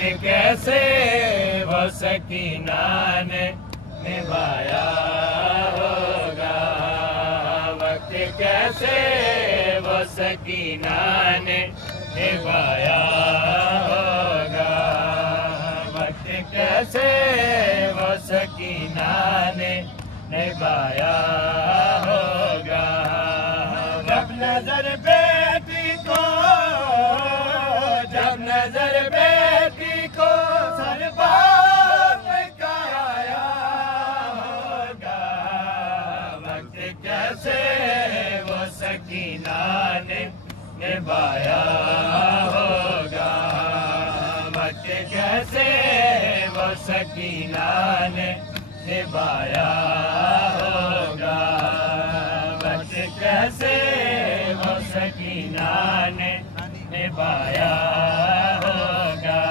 کیسے وہ سکینہ نے نبھایا ہوگا، وقت کیسے وہ سکینہ نے نبھایا ہوگا، وقت کیسے وہ سکینہ نے نبھایا ہوگا۔ جب نظر بیٹی کو، جب نظر بیٹی کو سر باپ کا آیا ہوگا، وقت کیسے وہ سکینہ نے نبھایا ہوگا، وقت کیسے وہ سکینہ نے نبھایا ہوگا، وقت کیسے وہ سکینہ نے نبھایا ہوگا۔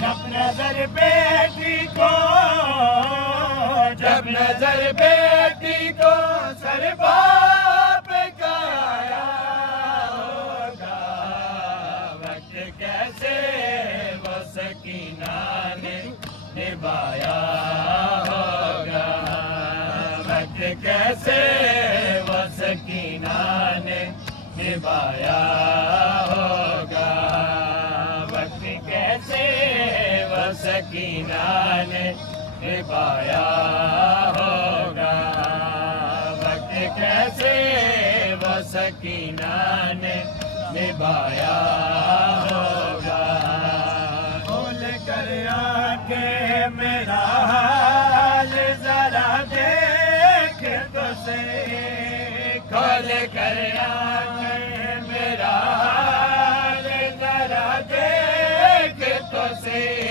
جب نظر بیٹی کو، جب نظر بیٹی کو سر باپ کا آیا ہوگا، وقت کیسے وہ سکینہ نے نبھایا ہوگا، وقت کیسے وہ سکینہ نے نبھایا ہوگا، وقت کیسے وہ سکینہ نے نبھایا ہوگا، وقت کیسے وہ سکینہ نے نبھایا ہوگا۔ کھول کر آنکھیں میرا حال ذرا دیکھ تو صحیح، کھول کر آنکھیں میرا حال ذرا دیکھ تو صحیح۔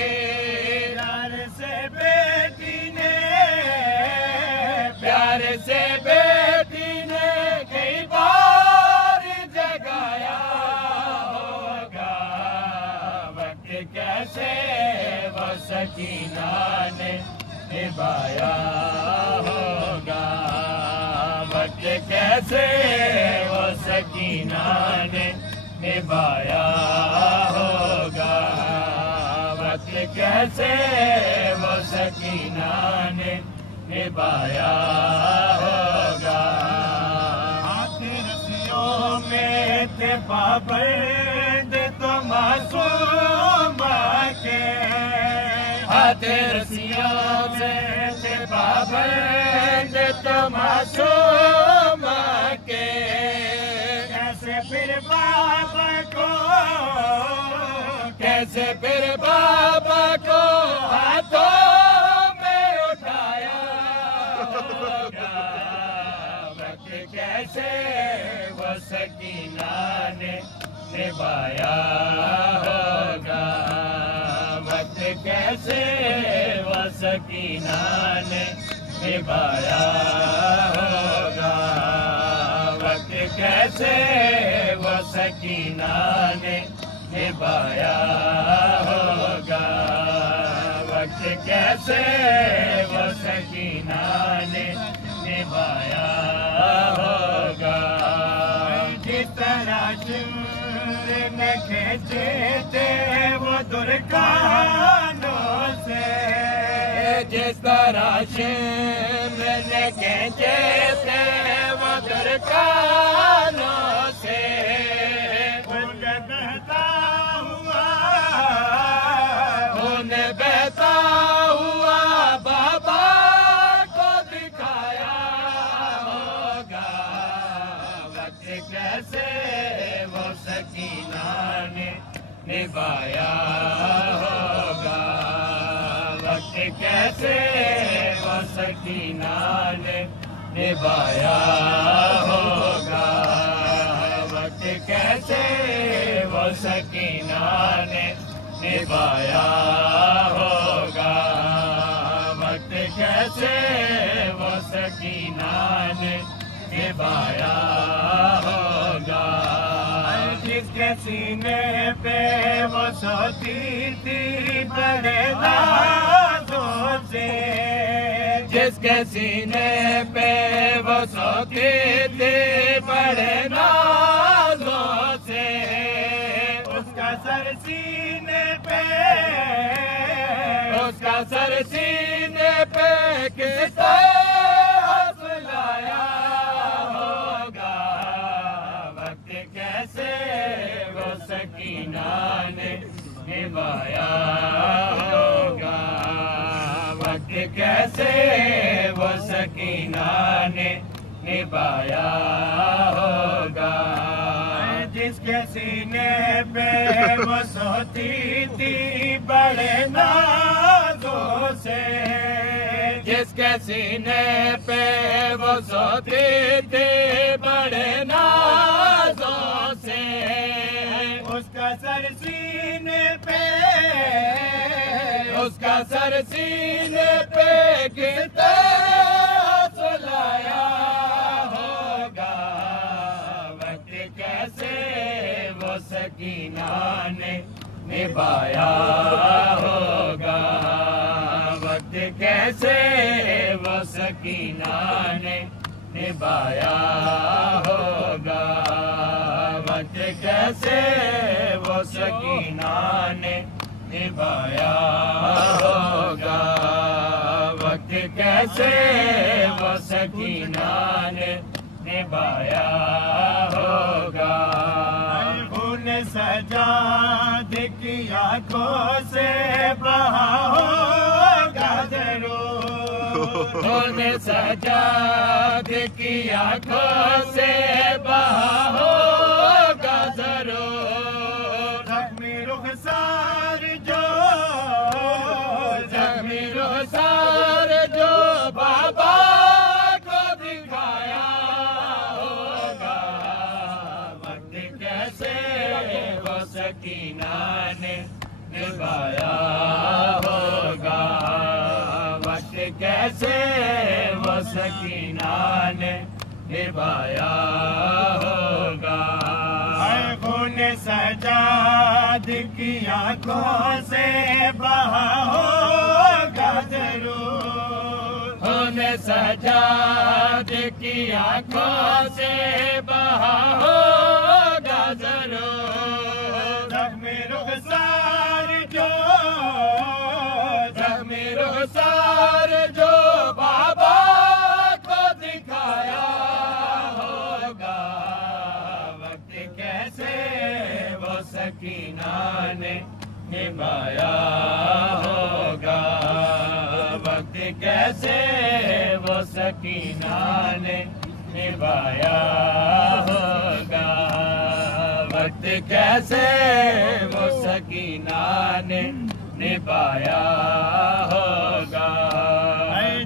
پیار سے بیٹی نے، پیار سے بیٹی نے کئی بار جگایا ہوگا، وقت کیسے وہ سکینہ نے نبھایا ہوگا، وقت کیسے وہ سکینہ نے نبھایا ہوگا، وقت کیسے وہ سکینہ نے نبھایا ہوگا۔ ہاتھ رسیوں میں تھے پابند تو معصوم کے، ہاتھ رسیوں میں تھے پابند تو معصوم کے، کیسے پھر بابا کو، کیسے پھر بابا کو ہاتھوں میں اٹھایا ہوگا، وقت کیسے وہ سکینہ نے نبھایا ہوگا، وقت کیسے وہ سکینہ نے نبھایا ہوگا، وقت کیسے وہ سکینہ نے نبھایا ہوگا، وقت کیسے وہ سکینہ نے نبھایا ہوگا۔ جس طرح شمر نے کھینچے تھے وہ درکانوں سے، جس طرح شمر نے کھینچے تھے وہ درکانوں سے، بہتا ہوا بابا کو دکھایا ہوگا، وقت کیسے وہ سکینہ نے نبھایا ہوگا، وقت کیسے وہ سکینہ نے نبھایا ہوگا، وقت کیسے وہ سکینہ نے نبھایا ہوگا، وقت کیسے وہ سکینہ نے نبھایا ہوگا۔ جس کے سینے پہ وہ سوتی تھی بڑے نازوں سے، جس کے سینے پہ وہ سوتی تھی بڑے نازوں سے، اس کا سر سینے پہ کا سر سینے پہ کس طرح سلایا ہوگا وقت کیسے وہ سکینہ نے نبھایا ہوگا وقت کیسے وہ سکینہ نے نبھایا ہوگا جس کے سینے پہ وہ سوتی تھی بڑے نازوں سے جس کے سینے پہ وہ سوتی تھی بڑے نازوں سے اس کا سر سینے پہ اس کا سر سینے پہ گرتے سلایا ہوگا وقت کیسے وہ سکینہ نے نبھایا ہوگا وقت کیسے وہ سکینہ نے نبھایا ہوگا وقت کیسے وہ سکینہ نے نبھایا ہوگا وقت کیسے وہ سکینہ نے نبھایا ہوگا خون سجاد کی آنکھوں سے بہا ہوگا ضرور خون سجاد کی آنکھوں سے بہا ہوگا ضرور زخمی رخسار جو بابا کو دکھایا ہوگا وقت کیسے وہ سکینہ نے نبھایا ہوگا وقت کیسے وہ سکینہ نے نبھایا ہوگا خون سجاد کی آنکھوں سے بہا ہوگا ضرور خون سجاد کی آنکھوں سے بہا ہوگا ضرور زخمی رخسار جو بابا کو دکھایا ہوگا وقت کیسے وہ سکینہ نے نبھایا ہوگا وقت کیسے وہ سکینہ نے نبھایا ہوگا وقت کیسے وہ سکینہ نے نبھایا ہوگا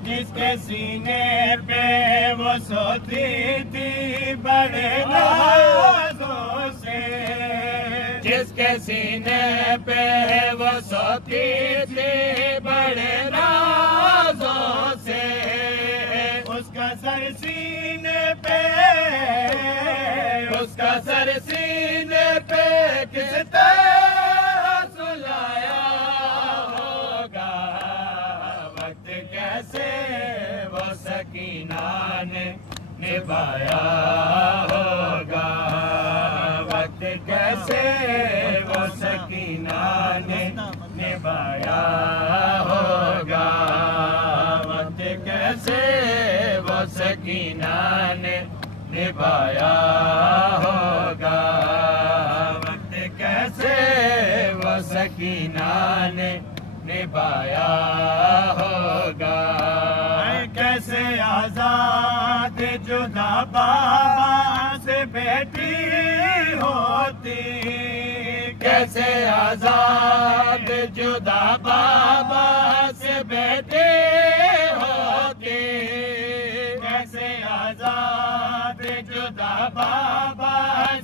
جس کے سینے پہ وہ سوتی تھی بڑے نازوں سے جس کے سینے پہ وہ سوتی تھی بڑے نازوں سے اس کا سر سینے پہ اس کا سر سینے پہ کس طرح سلایا ہوگا وقت کیسے وہ سکینہ نے نبھایا ہوگا وقت کیسے وہ سکینہ نے نبھایا ہوگا وقت کیسے وہ سکینہ نے نبھایا ہوگا وقت کیسے وہ سکینہ نے نبھایا ہوگا کیسے آزاد جدا بابا سے بیٹی ہوتی کیسے آزاد جدا بابا سے بیٹی ہوتی کیسے آزاد جدا بابا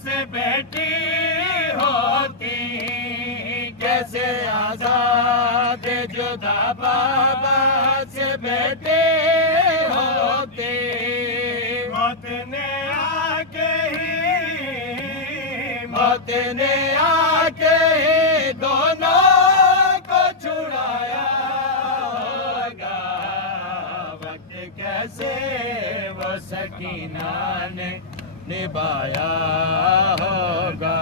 سے بیٹی ہوتی کیسے آزاد جدا بابا سے بیٹی ہوتی موت نے آ کے ہی دونوں کو چھڑایا ہوگا وقت کیسے وہ سکینہ نے نبھایا ہوگا